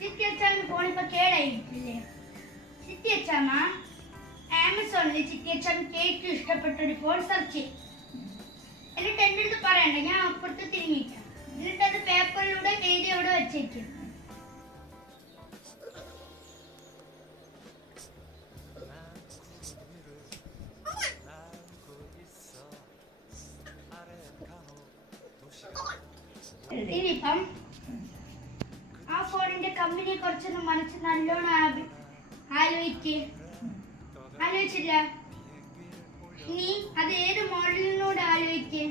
ചിറ്റിയച്ചാമ്മ phone ഇപ്പൊ കേടായിരിക്കില്ലേ? ചിറ്റിയച്ചാമ്മ ആമസോണിൽ ചിറ്റിയച്ചാമ്മക്ക് ഏറ്റവും ഇഷ്ടപ്പെട്ട ഒരു ഫോൺ സെർച്ച് ചെയ്യും. എന്നിട്ട് എൻ്റെ അടുത്ത് പറയണ്ട, ഞാൻ അപ്പുറത്ത് തിരിഞ്ഞിരിക്കാം. എന്നിട്ട് അത് പേപ്പറിലൂടെ എഴുതി അവിടെ വെച്ചേക്കും. ഇനിയിപ്പം ആ ഫോണിന്റെ കമ്പനിയെ കുറിച്ചൊന്ന് മനസ്സിൽ നല്ലോണം ആലോചിച്ചില്ല. ഇനി അത് ഏത് മോഡലിനോട് ആലോചിക്കും.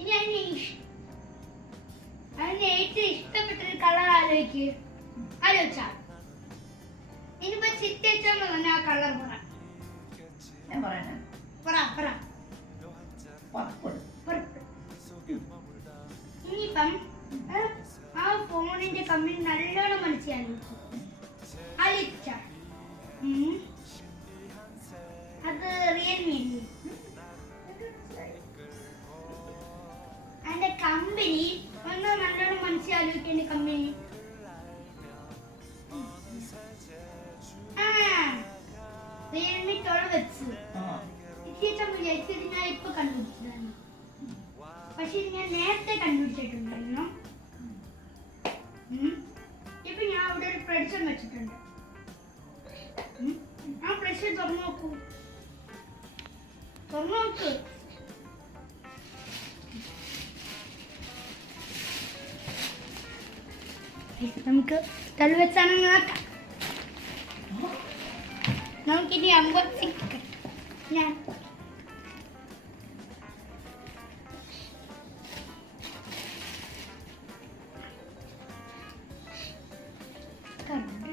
ഇനി അതിന് ഏറ്റവും ഇഷ്ടപ്പെട്ടൊരു കളർ ആലോചിച്ചാ ഇനിയിപ്പോ ചിറ്റിയച്ചാന്ന് തന്നെ ആ കളർ പറ. ഇനിയിപ്പം ആ ഫോണിന്റെ കമ്പനി നല്ലോണം മനസ്സിലാലോചിച്ച അത് റിയൽമി അല്ലേ? അതിന്റെ കമ്പനി ഒന്ന് നല്ലോണം മനസ്സിലാലോചിക്കേണ്ട കമ്പനി റിയൽമി 12X. വിചാരിച്ചത് ഞാൻ ഇപ്പൊ കണ്ടുപിടിച്ചതാണ്, പക്ഷെ ഞാൻ നേരത്തെ കണ്ടുപിടിച്ചിട്ടുണ്ടായിരുന്നു. ഇപ്പൊ ഞാൻ അവിടെ ഒരു പ്രഡിക്ഷൻ വെച്ചിട്ടുണ്ട്. ആ പ്രഡിക്ഷൻ തുറന്നു നോക്ക്. നമുക്ക് 12X ആണെന്ന് നോക്കാം. നമുക്കിനി അമ്പത്തി ഞാൻ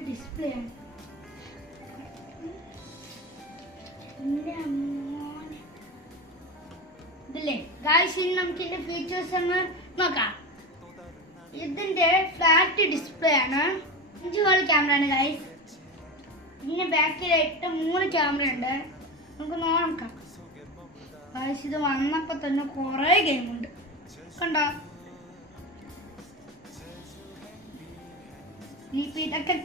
ഡിസ്പ്ലേ ആണ്. ഇതില്ലേ ഗായ്സ്, ഇനി നമുക്ക് ഇതിന്റെ ഫീച്ചേഴ്സ് ഒന്ന് നോക്കാം. ഇതിന്റെ ഫ്ലാറ്റ് ഡിസ്പ്ലേ ആണ്, 5 ഹോൾ ക്യാമറ ആണ് ഗായ്സ്. ഇതിന്റെ ബാക്കിലായിട്ട് 3 ക്യാമറ ഉണ്ട്. നമുക്ക് നോക്കാം ഗായ്സ്. ഇത് വന്നപ്പോ തന്നെ കുറെ ഗെയിമുണ്ട് കണ്ടോ. ഇനിയിപ്പോ ഇതൊക്കെ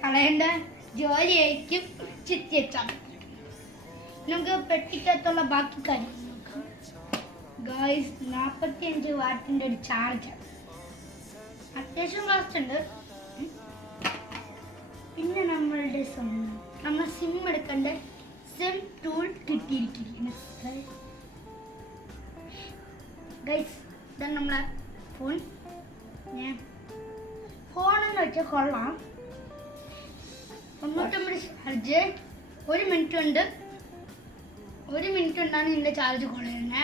കളയേണ്ട ജോലിയായിരിക്കും ചിറ്റിയച്ചാൽ. നമുക്ക് പെട്ടിക്കകത്തുള്ള ബാക്കി കാര്യം നോക്കാം ഗായ്സ്. 45 വാട്ടിന്റെ ഒരു ചാർജർ, അത്യാവശ്യം ഫാസ്റ്റ് ഉണ്ട്. പിന്നെ നമ്മൾ സിം എടുക്കേണ്ട സിം ടൂൾ കിട്ടിയിരിക്കുന്നു ഗൈസ്. ഇതാണ് നമ്മളെ ഫോണെന്ന് വെച്ചാൽ കൊള്ളാം. 99 ചാർജ്, 1 മിനിറ്റ് ഉണ്ട്. 1 മിനിറ്റ് കൊണ്ടാണ് ഇതിന്റെ ചാർജ് കൊള്ളുന്നത്.